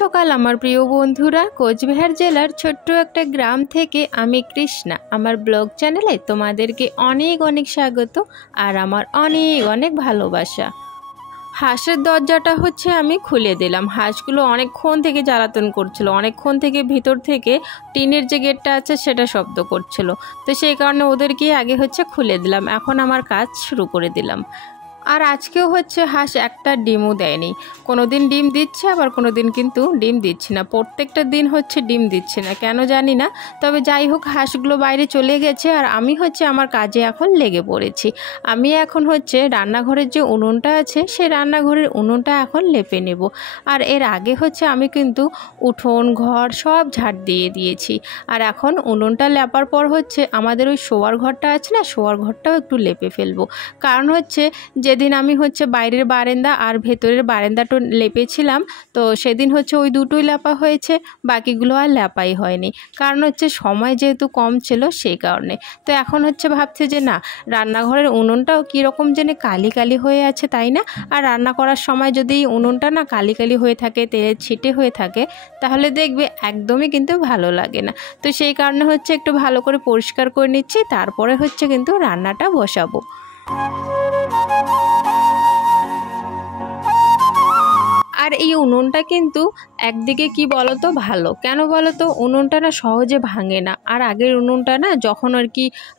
সকাল আমার প্রিয় বন্ধুরা। কোচবিহার জেলার ছোট্ট একটা গ্রাম থেকে আমি কৃষ্ণা আমার ব্লগ চ্যানেলে তোমাদেরকে অনেক অনেক স্বাগত আর আমার অনেক অনেক ভালোবাসা। হাঁসের দরজাটা আমি খুলে দিলাম। হাঁসগুলো অনেকক্ষণ থেকে জ্বালাতন করছিল, অনেকক্ষণ থেকে ভিতর থেকে টিনের যে গেটটা আছে সেটা শব্দ করছিল, তো সেই কারণে ওদেরকে আগে খুলে দিলাম। এখন আমার কাজ শুরু করে দিলাম। আর আজকেও হাঁস একটা ডিমও দেয়নি। কোনো দিন ডিম দিচ্ছে, আবার কোনো দিন কিন্তু ডিম দিচ্ছে না। প্রত্যেকটা দিন ডিম দিচ্ছে না, কেন জানি না। তবে যাই হোক, হাঁসগুলো বাইরে চলে গেছে আর আমি আমার কাজে এখন লেগে পড়েছি। আমি এখন রান্নাঘরের যে উনুনটা আছে সেই রান্নাঘরের উনুনটা এখন লেপে নেব। আর এর আগে আমি কিন্তু উঠোন ঘর সব ঝাড় দিয়ে দিয়েছি। আর এখন উনুনটা লেপার পর আমাদের ওই শোয়ার ঘরটা আছে না, শোয়ার ঘরটাও একটু লেপে ফেলবো। কারণ যেদিন আমি বাইরের বারান্দা আর ভেতরের বারান্দাটা লেপেছিলাম, তো সেদিন ওই দুটোই লেপা হয়েছে, বাকিগুলো আর লেপাই হয়নি। কারণ সময় যেহেতু কম ছিল সেই কারণে। তো এখন ভাবছে যে না, রান্নাঘরের উনুনটাও কীরকম যেন কালি কালি হয়ে আছে, তাই না? আর রান্না করার সময় যদি উনুনটা না কালি কালি হয়ে থাকে, তেলের ছিটে হয়ে থাকে, তাহলে দেখবে একদমই কিন্তু ভালো লাগে না। তো সেই কারণে একটু ভালো করে পরিষ্কার করে নিচ্ছি, তারপরে কিন্তু রান্নাটা বসাবো। আর এই উনুনটা কিন্তু একদিকে কি বলতো ভালো, কেন বলতো? উনুনটা না সহজে ভাঙে না। আর আগের উনুনটা না যখন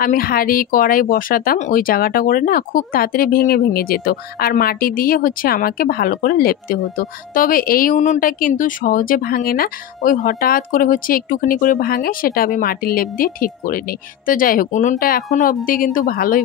আমি হাঁড়ি কড়াই বসাতাম, ওই জায়গাটা করে না খুব তাড়াতাড়ি ভেঙে ভেঙে যেত, আর মাটি দিয়ে আমাকে ভালো করে লেপতে হতো। তবে এই উনুনটা কিন্তু সহজে ভাঙে না, ওই হঠাৎ করে একটুখানি করে ভাঙে, সেটা আমি মাটির লেপ দিয়ে ঠিক করে নিই। তো যাই হোক, উনুনটা এখনও অবধি কিন্তু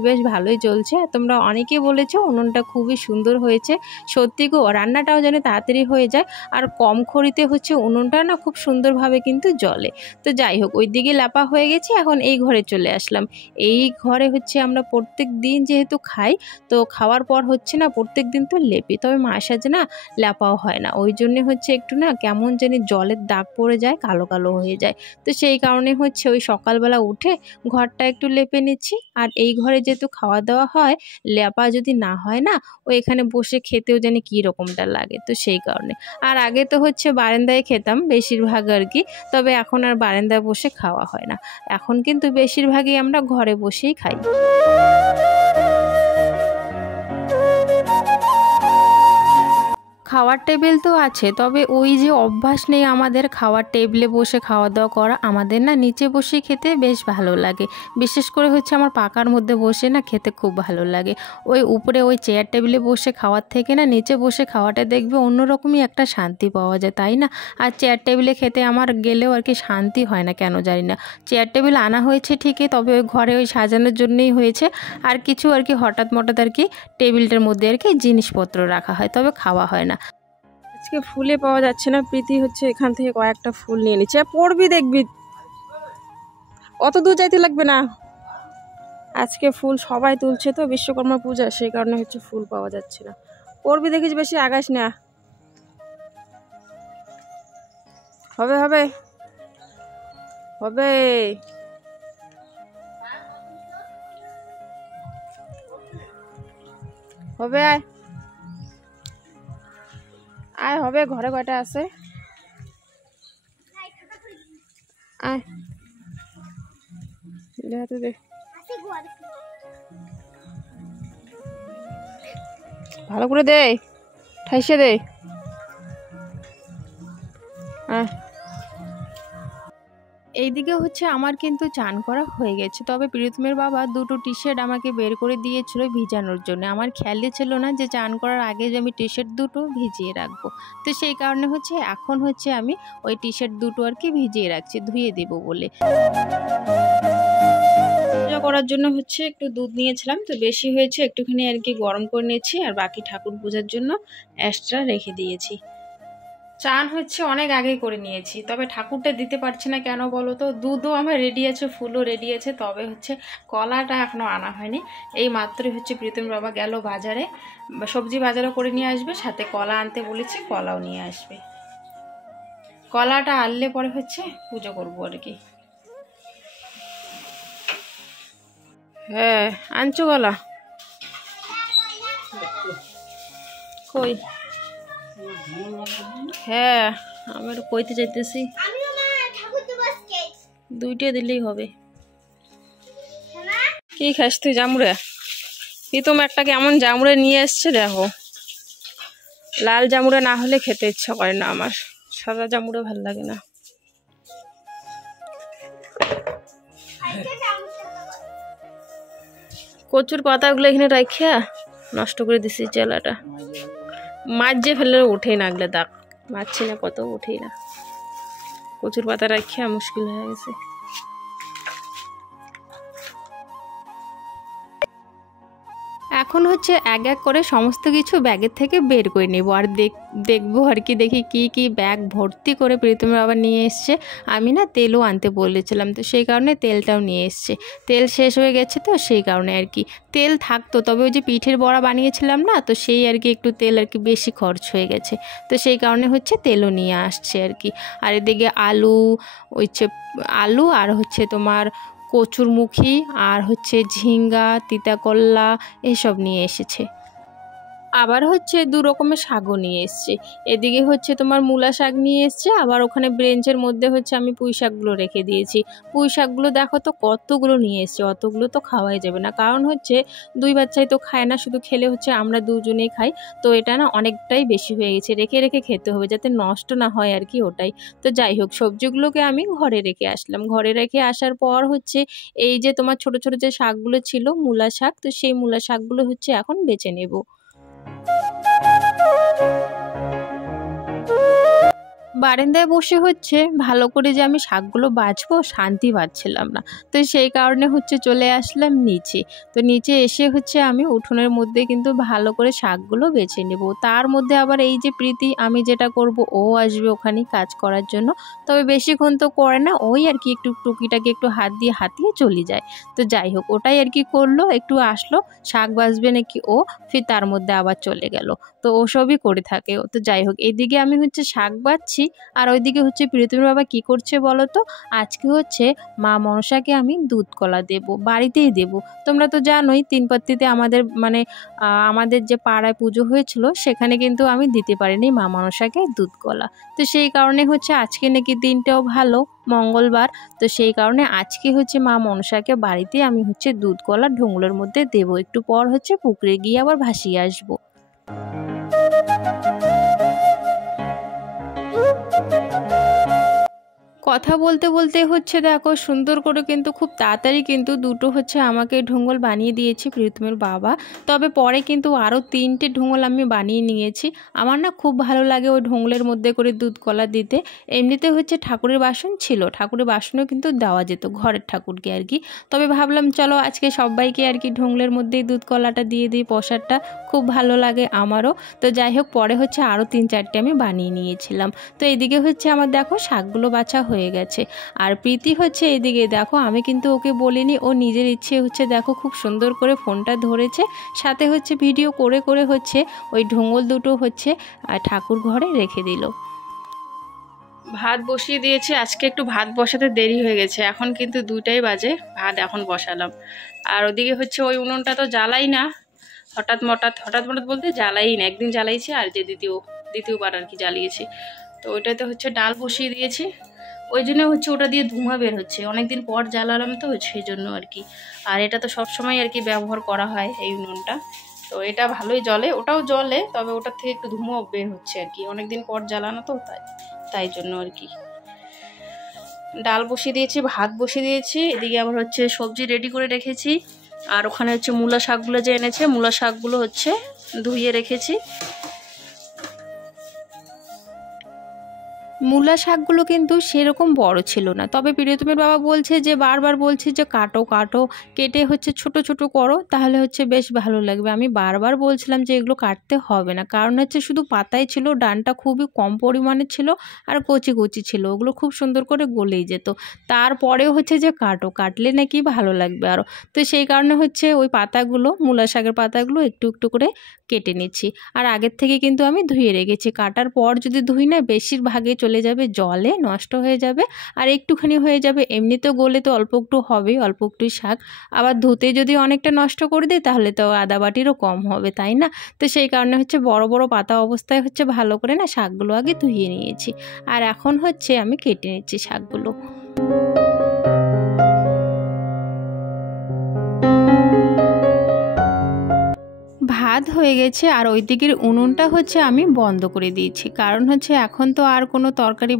বেশ ভালোই চলছে। তোমরা অনেকেই বলেছো উনুনটা খুবই সুন্দর হয়েছে। সত্যি গো, রান্নাটাও যেন তাড়াতাড়ি হয়ে যায়, আর কম খড়িতে উনুনটা না খুব সুন্দরভাবে কিন্তু জ্বলে। তো যাই হোক, ওই দিকে লেপা হয়ে গেছে, এখন এই ঘরে চলে আসলাম। এই ঘরে আমরা প্রত্যেক দিন যেহেতু খাই, তো খাওয়ার পর না প্রত্যেক দিন তো লেপি, তবে মাঝে সাঝে না লেপাও হয় না। ওই জন্যে একটু না কেমন জানি জলের দাগ পড়ে যায়, কালো কালো হয়ে যায়। তো সেই কারণে ওই সকালবেলা উঠে ঘরটা একটু লেপে নিচ্ছি। আর এই ঘরে যেহেতু খাওয়া দাওয়া হয়, লেপা যদি না হয় না, ও এখানে বসে খেতেও জানি কী রকমটা লাগে, তো সেই কারণে। আর আগে তো বারান্দায় খেতাম বেশিরভাগ আর কি, তবে এখন আর বারান্দায় বসে খাওয়া হয় না। এখন কিন্তু বেশিরভাগই আমরা ঘরে বসেই খাই। খাওয়ার টেবিল তো আছে, তবে ওই যে অভ্যাস নেই আমাদের খাওয়ার টেবিলে বসে খাওয়া দাওয়া করা। আমাদের না নিচে বসে খেতে বেশ ভালো লাগে, বিশেষ করে আমার পাকার মধ্যে বসে না খেতে খুব ভালো লাগে। ওই উপরে ওই চেয়ার টেবিলে বসে খাওয়ার থেকে না নিচে বসে খাওয়াটা দেখবে অন্যরকমই একটা শান্তি পাওয়া যায়, তাই না? আর চেয়ার টেবিলে খেতে আমার গেলেও আর কি শান্তি হয় না, কেন জানি না। চেয়ার টেবিল আনা হয়েছে ঠিকই, তবে ওই ঘরে ওই সাজানোর জন্যই হয়েছে। আর কিছু আর কি হঠাৎ মঠাৎ আর কি টেবিলটার মধ্যে আর কি জিনিসপত্র রাখা হয়, তবে খাওয়া হয় না। আজকে ফুলে পাওয়া যাচ্ছে না, প্রীতি এখান থেকে কয়েকটা ফুল নিয়ে নিচ্ছে। পড়বি দেখবি, অত দূর যাইতে লাগবে না। আজকে ফুল সবাই তুলছে তো, বিশ্বকর্মা পূজা, সেই কারণে ফুল পাওয়া যাচ্ছে না। পড়বি দেখিস, বেশি আগাস না। হবে হবে হবে হবে, আয় আয়, হবে। ঘরে কয়টা আছে? আয় দেখাতে দে, ভালো করে দে, ঠাইসে দে। এইদিকে আমার কিন্তু চান করা হয়ে গেছে, তবে প্রীতমের বাবা দুটো টি শার্ট আমাকে বের করে দিয়েছিল ভিজানোর জন্য। আমার খেয়ালই ছিল না যে চান করার আগে যে আমি টি শার্ট দুটো ভিজিয়ে রাখবো। তো সেই কারণে এখন আমি ওই টি শার্ট দুটো আর কি ভিজিয়ে রাখছি, ধুয়ে দেব বলে। পূজা করার জন্য একটু দুধ নিয়েছিলাম, তো বেশি হয়েছে, একটুখানি আর কি গরম করে নিয়েছি, আর বাকি ঠাকুর পূজার জন্য এক্সট্রা রেখে দিয়েছি। চান অনেক আগে করে নিয়েছি, তবে ঠাকুরটা দিতে পারছি না, কেন বলো তো? দুধও আমার রেডি আছে, ফুলও রেডি আছে, তবে কলাটা এখনো আনা হয়নি। এই মাত্রই প্রীতম বাবা গেল বাজারে, সবজি বাজারও করে নিয়ে আসবে, সাথে কলা আনতে বলেছি, কলাও নিয়ে আসবে। কলাটা আনলে পরে পুজো করবো আর কি। হ্যাঁ, আনছো কলা? কই? হ্যাঁ আমার কইতে চাইতেছি দুইটা দিলেই হবে। কি খাস তুই? জামুড়ে? প্রীতম একটা কেমন জামুড়ে নিয়ে এসছে দেখো। লাল জামুড়ে না হলে খেতে ইচ্ছা করে না আমার, সাদা জামুড়ে ভালো লাগে না। কচুর পাতাগুলো এখানে রাখিয়া নষ্ট করে দিছি চেলাটা। মাছ যে ফেলে উঠেই না, আগলে দাগ মারছি না, কত উঠেই না। কচুর পাতা রাখিয়া মুশকিল হয়ে গেছে। এখন হচ্ছে এক এক করে সমস্ত কিছু ব্যাগের থেকে বের করে নেব আর দেখবো আর কি, দেখি কি কি ব্যাগ ভর্তি করে প্রীতমের আবার নিয়ে এসছে। আমি না তেলও আনতে বলেছিলাম, তো সেই কারণে তেলটাও নিয়ে এসছে। তেল শেষ হয়ে গেছে তো সেই কারণে আর কি। তেল থাকতো, তবে ওই যে পিঠের বড়া বানিয়েছিলাম না, তো সেই আর কি একটু তেল আর কি বেশি খরচ হয়ে গেছে, তো সেই কারণে হচ্ছে তেলও নিয়ে আসছে আর কি। আর এদিকে আলু আর হচ্ছে তোমার কচুরমুখী আর হচ্ছে ঝিঙ্গা, তিতাকল্লা এসব নিয়ে এসেছে। আবার হচ্ছে দু রকমের শাকও নিয়ে এসছে। এদিকে হচ্ছে তোমার মূলা শাক নিয়ে এসছে, আবার ওখানে ব্রেঞ্চের মধ্যে হচ্ছে আমি পুঁই শাকগুলো রেখে দিয়েছি। পুঁই শাকগুলো দেখো তো কতগুলো নিয়ে এসছে, অতগুলো তো খাওয়াই যাবে না, কারণ হচ্ছে দুই বাচ্চাই তো খায় না, শুধু খেলে হচ্ছে আমরা দুজনেই খাই। তো এটা না অনেকটাই বেশি হয়ে গেছে, রেখে রেখে খেতে হবে যাতে নষ্ট না হয় আর কি, ওটাই। তো যাই হোক, সবজিগুলোকে আমি ঘরে রেখে আসলাম। ঘরে রেখে আসার পর হচ্ছে এই যে তোমার ছোট ছোট যে শাকগুলো ছিল মূলা শাক, তো সেই মূলা শাকগুলো হচ্ছে এখন বেছে নেব। বারান্দায় বসে হচ্ছে ভালো করে যে আমি শাকগুলো বাছবো শান্তি পাচ্ছিলাম না, তো সেই কারণে হচ্ছে চলে আসলাম নিচে। তো নিচে এসে হচ্ছে আমি উঠোনের মধ্যে কিন্তু ভালো করে শাকগুলো বেছে নেব। তার মধ্যে আবার এই যে প্রীতি, আমি যেটা করব ও আসবে ওখানে কাজ করার জন্য, তবে বেশিক্ষণ তো করে না, ওই আর কি একটু টুকিটাকে একটু হাত দিয়ে হাতিয়ে চলে যায়। তো যাই হোক, ওটাই আর কি করলো, একটু আসলো শাক বাছবে নাকি ও, ফির তার মধ্যে আবার চলে গেল। তো ওসবই করে থাকে ও। তো যাই হোক, এইদিকে আমি হচ্ছে শাক বাছছি আর ওইদিকে হচ্ছে প্রীতমের বাবা কি করছে বলো তো, আজকে হচ্ছে মা মনসাকে আমি দুধ কলা দেব, বাড়িতেই দেব। তোমরা তো জানোই তিনপাত্তিতে আমাদের যে পাড়ায় পুজো হয়েছিল সেখানে কিন্তু আমি দিতে পারিনি মা মনসাকে দুধ কলা। তো সেই কারণে হচ্ছে আজকে নাকি দিনটাও ভালো, মঙ্গলবার, তো সেই কারণে আজকে হচ্ছে মা মনসাকে বাড়িতে আমি হচ্ছে দুধ কলা ঢোঙলের মধ্যে দেব। একটু পর হচ্ছে পুকুরে গিয়ে আবার ভাসিয়ে আসবো। কথা বলতে বলতে হচ্ছে দেখো সুন্দর করে কিন্তু খুব তাড়াতাড়ি কিন্তু দুটো হচ্ছে আমাকে ঢোঙল বানিয়ে দিয়েছি প্রীতমের বাবা। তবে পরে কিন্তু আরও 3টে ঢোঙল আমি বানিয়ে নিয়েছি। আমার না খুব ভালো লাগে ওই ঢোঙলের মধ্যে করে দুধ কলা দিতে। এমনিতে হচ্ছে ঠাকুরের বাসন ছিল, ঠাকুরের বাসনও কিন্তু দেওয়া যেত, ঘরের ঠাকুরকে আর কি। তবে ভাবলাম চলো আজকে সবাইকে আর কি ঢোঙলের মধ্যেই দুধ কলাটা দিয়ে দিই, প্রসাদটা খুব ভালো লাগে আমারও। তো যাই হোক, পরে হচ্ছে আরও 3-4টে আমি বানিয়ে নিয়েছিলাম। তো এইদিকে হচ্ছে আমার দেখো শাকগুলো বাছা হয়ে গেছে। আর প্রীতি হচ্ছে এইদিকে দেখো, আমি কিন্তু ওকে বলিনি, ও নিজের ইচ্ছে হচ্ছে দেখো খুব সুন্দর করে ফোনটা ধরেছে, সাথে হচ্ছে ভিডিও করে করে হচ্ছে ওই ঢোঙল দুটো হচ্ছে ঠাকুর ঘরে রেখে দিল। ভাত বসিয়ে দিয়েছি, আজকে একটু ভাত বসাতে দেরি হয়ে গেছে, এখন কিন্তু 2টাই বাজে, ভাত এখন বসালাম। আর ওদিকে হচ্ছে ওই উনুনটা তো জ্বালাই না, হঠাৎ মঠাৎ বলতে জ্বালাই না, একদিন জ্বালাইছি আর যে দ্বিতীয়বার আর কি জ্বালিয়েছি। তো ওইটাতে হচ্ছে ডাল বসিয়ে দিয়েছি, ওই জন্য হচ্ছে ওটা দিয়ে ধোঁয়া বের হচ্ছে, অনেকদিন পর জ্বালালাম তো সেই জন্য আর কি। আর এটা তো সবসময় আর কি ব্যবহার করা হয় এই উনুনটা, তো এটা ভালোই জ্বলে, ওটাও জ্বলে, তবে ওটার থেকে একটু ধোঁয়া বের হচ্ছে আর কি, অনেকদিন পর জ্বালানো তো তাই জন্য আর কি। ডাল বসিয়ে দিয়েছি, ভাত বসিয়ে দিয়েছি, এদিকে আবার হচ্ছে সবজি রেডি করে রেখেছি। আর ওখানে হচ্ছে মূলা শাকগুলো যে এনেছে, মূলা শাকগুলো হচ্ছে ধুইয়ে রেখেছি। মূলা শাকগুলো কিন্তু সেরকম বড় ছিল না, তবে প্রিয়তমের বাবা বলছে যে বারবার বলছে যে কাটো কেটে হচ্ছে ছোট ছোট করো, তাহলে হচ্ছে বেশ ভালো লাগবে। আমি বারবার বলছিলাম যে এগুলো কাটতে হবে না, কারণ হচ্ছে শুধু পাতাই ছিল, ডানটা খুবই কম পরিমাণে ছিল আর কচি কচি ছিল, ওগুলো খুব সুন্দর করে গলেই যেত। তারপরেও হচ্ছে যে কাটলে নাকি ভালো লাগবে আরও। তো সেই কারণে হচ্ছে ওই পাতাগুলো, মূলা শাকের পাতাগুলো একটু একটু করে কেটে নিচ্ছি। আর আগের থেকে কিন্তু আমি ধুয়ে রেখেছি, কাটার পর যদি ধুই না বেশিরভাগে চলে গলে যাবে জলে, নষ্ট হয়ে যাবে, আর একটুখানি হয়ে যাবে। এমনিতেও গলে তো অল্প একটু হবেই, অল্প একটু শাক, আবার ধুতে যদি অনেকটা নষ্ট করে দিই তাহলে তো আধা বাটিরও কম হবে, তাই না? তো সেই কারণে হচ্ছে বড় বড় পাতা অবস্থায় হচ্ছে ভালো করে না শাকগুলো আগে ধুয়ে নিয়েছি, আর এখন হচ্ছে আমি কেটে নিচ্ছি শাকগুলো। ভাত হয়ে গেছে, আর ওই দিকের উনুনটা হচ্ছে আমি বন্ধ করে দিয়েছি, কারণ হচ্ছে এখন তো আর কোনো তরকারি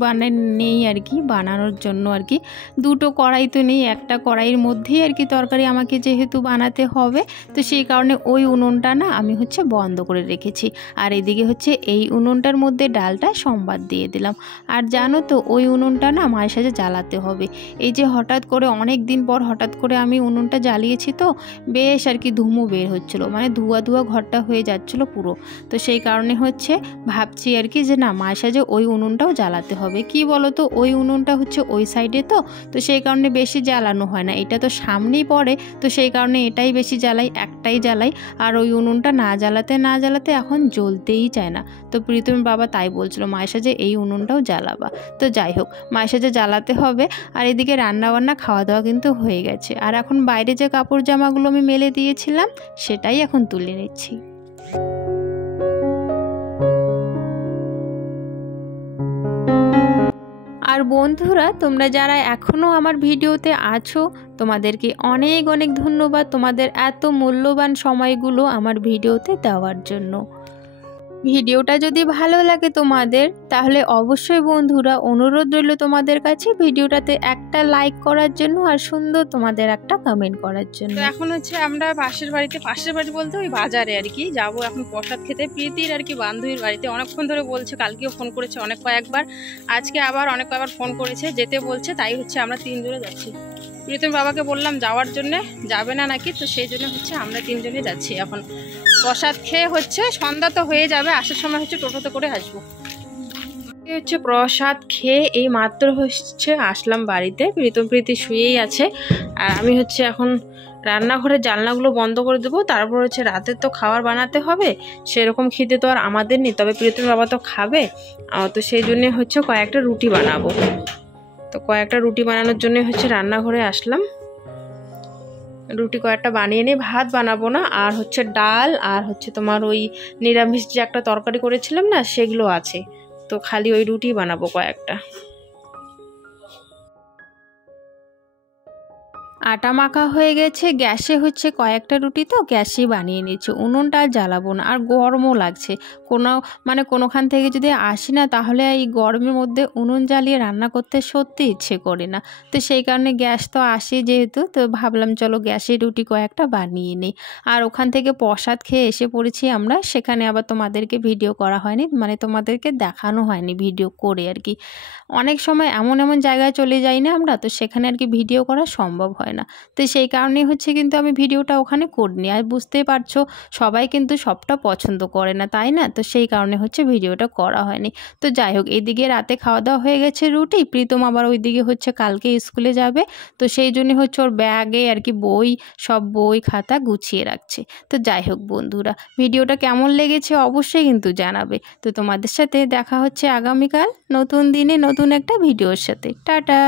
নেই আর কি বানানোর জন্য আর কি। দুটো কড়াই তো নেই, একটা কড়াইয়ের মধ্যেই আর কি তরকারি আমাকে যেহেতু বানাতে হবে, তো সেই কারণে ওই উনুনটা না আমি হচ্ছে বন্ধ করে রেখেছি। আর এদিকে হচ্ছে এই উনুনটার মধ্যে ডালটা সম্বাদ দিয়ে দিলাম। আর জানো তো ওই উনুনটা না মায়ের সাথে জ্বালাতে হবে। এই যে হঠাৎ করে অনেক দিন পর হঠাৎ করে আমি উনুনটা জ্বালিয়েছি, তো বেশ আর কি ধুমো বের হচ্ছিলো, মানে ধোয়া ঘরটা হয়ে যাচ্ছিলো পুরো। তো সেই কারণে হচ্ছে ভাবছি আর কি যে না মায়ের সাথে ওই উনুনটাও জ্বালাতে হবে। কি বলো তো, ওই উনুনটা হচ্ছে ওই সাইডে, তো সেই কারণে বেশি জ্বালানো হয় না, এটা তো সামনেই পড়ে, তো সেই কারণে এটাই বেশি জ্বালাই, একটাই জ্বালাই। আর ওই উনুনটা না জ্বালাতে এখন জ্বলতেই চায় না। তো প্রীতম বাবা তাই বলছিল মায়ের সাথে এই উনুনটাও জ্বালাবা। তো যাই হোক, মায়ের সাথে জ্বালাতে হবে। আর এদিকে রান্নাবান্না খাওয়া দাওয়া কিন্তু হয়ে গেছে, আর এখন বাইরে যে কাপড় জামাগুলো আমি মেলে দিয়েছিলাম সেটাই এখন তুলে নিচ্ছি। আর বন্ধুরা, তোমরা যারা এখনও আমার ভিডিওতে আছো তোমাদেরকে অনেক অনেক ধন্যবাদ, তোমাদের এত মূল্যবান সময়গুলো আমার ভিডিওতে দেওয়ার জন্য। ভিডিওটা যদি ভালো লাগে তোমাদের, তাহলে অবশ্যই বন্ধুরা অনুরোধ রইল তোমাদের কাছে ভিডিওটাতে একটা লাইক করার জন্য, আর সুন্দর তোমাদের একটা কমেন্ট করার জন্য। এখন হচ্ছে আমরা পাশের বাড়ি বলতে ওই বাজারে আর কি যাবো এখন প্রসাদ খেতে, প্রীতির আর কি বান্ধবীর বাড়িতে। অনেকক্ষণ ধরে বলছে, কালকেও ফোন করেছে অনেক কয়েকবার, আজকে আবার অনেক কয়েকবার ফোন করেছে, যেতে বলছে। তাই হচ্ছে আমরা তিনজনে যাচ্ছি। প্রীতম বাবাকে বললাম যাওয়ার জন্যে, যাবে না নাকি, তো সেই জন্য হচ্ছে আমরা তিনজনে যাচ্ছি। এখন প্রসাদ খেয়ে হচ্ছে সন্ধ্যা তো হয়ে যাবে, আসার সময় হচ্ছে টোটোতে করে আসবো। হচ্ছে প্রসাদ খেয়ে এই মাত্র হচ্ছে আসলাম বাড়িতে। প্রীতি শুয়েই আছে, আর আমি হচ্ছে এখন রান্নাঘরের জানলাগুলো বন্ধ করে দেবো। তারপর হচ্ছে রাতের তো খাবার বানাতে হবে, সেরকম খিদে তো আর আমাদের নেই, তবে প্রীতম বাবা তো খাবে, তো সেই জন্যে হচ্ছে কয়েকটা রুটি বানাবো। তো কয়েকটা রুটি বানানোর জন্য হচ্ছে রান্নাঘরে আসলাম। রুটি কয়েকটা বানিয়ে নিই, ভাত বানাবো না। আর হচ্ছে ডাল, আর হচ্ছে তোমার ওই নিরামিষ যে একটা তরকারি করেছিলাম না, সেগুলো আছে, তো খালি ওই রুটি বানাবো কয়েকটা। আটা মাখা হয়ে গেছে, গ্যাসে হচ্ছে কয়েকটা রুটি তো গ্যাসেই বানিয়ে নিচ্ছি, উনুনটা আর জ্বালাবো না। আর গরমও লাগছে, কোনোখান থেকে যদি আসি না, তাহলে এই গরমের মধ্যে উনুন জ্বালিয়ে রান্না করতে সত্যি ইচ্ছে করে না। তো সেই কারণে গ্যাস তো আসে যেহেতু, তো ভাবলাম চলো গ্যাসে রুটি কয়েকটা বানিয়ে নিই। আর ওখান থেকে প্রসাদ খেয়ে এসে পড়েছি আমরা, সেখানে আবার তোমাদেরকে ভিডিও করা হয়নি, মানে তোমাদেরকে দেখানো হয়নি ভিডিও করে আর কি। অনেক সময় এমন জায়গায় চলে যাই না আমরা, তো সেখানে আর কি ভিডিও করা সম্ভব হয় না। তো সেই কারণেই হচ্ছে কিন্তু আমি ভিডিওটা ওখানে করিনি। আর বুঝতেই পারছো সবাই কিন্তু সবটা পছন্দ করে না, তাই না? তো সেই কারণে হচ্ছে ভিডিওটা করা হয়নি। তো যাই হোক, এদিকে রাতে খাওয়া দাওয়া হয়ে গেছে রুটি, প্রীতম আবার ওইদিকে হচ্ছে কালকে স্কুলে যাবে, তো সেই জন্য হচ্ছে ওর ব্যাগে আর কি সব বই খাতা গুছিয়ে রাখছে। তো যাই হোক বন্ধুরা, ভিডিওটা কেমন লেগেছে অবশ্যই কিন্তু জানাবে। তো তোমাদের সাথে দেখা হচ্ছে আগামীকাল নতুন দিনে নতুন একটা ভিডিওর সাথে। টাটা।